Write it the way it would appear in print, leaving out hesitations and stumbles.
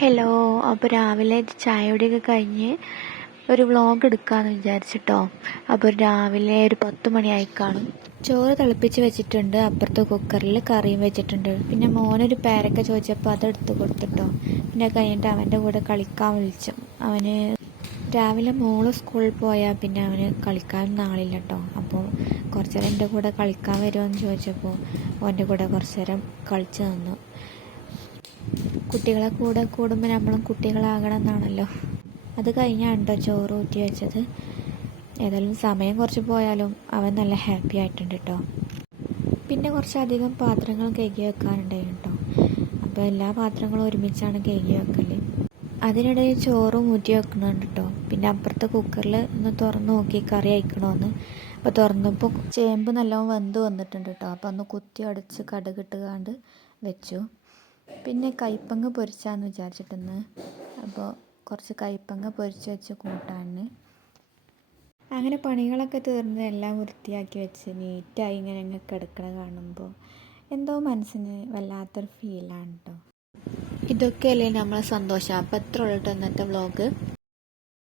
Hello. അപ്പോൾ രാവിലെ ചായയുടെയൊക്കെ കഴിഞ്ഞ് ഒരു വ്ളോഗ് എടുക്കാമെന്ന് വിചാരിച്ചിട്ടോ. അപ്പോൾ രാവിലെ ഒരു 10 മണിയായി കാണും. ചോറ് തിളപ്പിച്ച് വെച്ചിട്ടുണ്ട്, അപ്പുറത്തെ കുക്കറിൽ കറിയും വെച്ചിട്ടുണ്ട്. പിന്നെ മോനൊരു പേരക്ക ചോദിച്ചപ്പോൾ അതെടുത്ത് കൊടുത്തിട്ടോ. പിന്നെ കഴിഞ്ഞിട്ട് അവൻ്റെ കൂടെ കളിക്കാൻ വിളിച്ചു. അവന് രാവിലെ മോള് സ്കൂളിൽ പോയാൽ പിന്നെ അവന് കളിക്കാൻ നാളില്ല കേട്ടോ. അപ്പോൾ കുറച്ച് നേരം എൻ്റെ കൂടെ കളിക്കാൻ വരുമോയെന്ന് ചോദിച്ചപ്പോൾ അവൻ്റെ കൂടെ കുറച്ച് നേരം കളിച്ച് നിന്നു. കുട്ടികളെ കൂടെ കൂടുമ്പോൾ നമ്മളും കുട്ടികളാകണം എന്നാണല്ലോ. അത് കഴിഞ്ഞാണ്ടോ ചോറ് ഊറ്റി വെച്ചത്. ഏതായാലും സമയം കുറച്ച് പോയാലും അവൻ നല്ല ഹാപ്പി ആയിട്ടുണ്ട് കേട്ടോ. പിന്നെ കുറച്ചധികം പാത്രങ്ങൾ കഴുകി വെക്കാനുണ്ടായിരുന്നു കേട്ടോ. അപ്പോൾ എല്ലാ പാത്രങ്ങളും ഒരുമിച്ചാണ് കഴുകി വെക്കൽ. അതിനിടയിൽ ചോറും ഊറ്റി വെക്കുന്നുണ്ട് കേട്ടോ. പിന്നെ അപ്പുറത്തെ കുക്കറിൽ ഒന്ന് തുറന്ന് നോക്കി കറി അയക്കണമെന്ന്. അപ്പോൾ തുറന്നപ്പോൾ ചേമ്പ് നല്ലോണം വെന്ത് വന്നിട്ടുണ്ട് കേട്ടോ. അപ്പോൾ ഒന്ന് കുത്തി അടച്ച് കടുകിട്ടുകാണ്ട് വെച്ചു. പിന്നെ കയ്പ്പങ്ങ പൊരിച്ചാന്ന് വിചാരിച്ചിട്ടെന്ന്. അപ്പോൾ കുറച്ച് കയ്പ്പങ്ങ പൊരിച്ച് വെച്ച് കൂട്ടാന്. അങ്ങനെ പണികളൊക്കെ തീർന്ന് എല്ലാം വൃത്തിയാക്കി വെച്ച് നീറ്റായി ഇങ്ങനെ കിടക്കണ കാണുമ്പോൾ എന്തോ മനസ്സിന് വല്ലാത്തൊരു ഫീലാണ് കേട്ടോ. ഇതൊക്കെയല്ലേ നമ്മളെ സന്തോഷം. അപ്പോൾ എത്ര ഉള്ളൂ ഇന്നത്തെ വ്ളോഗ്.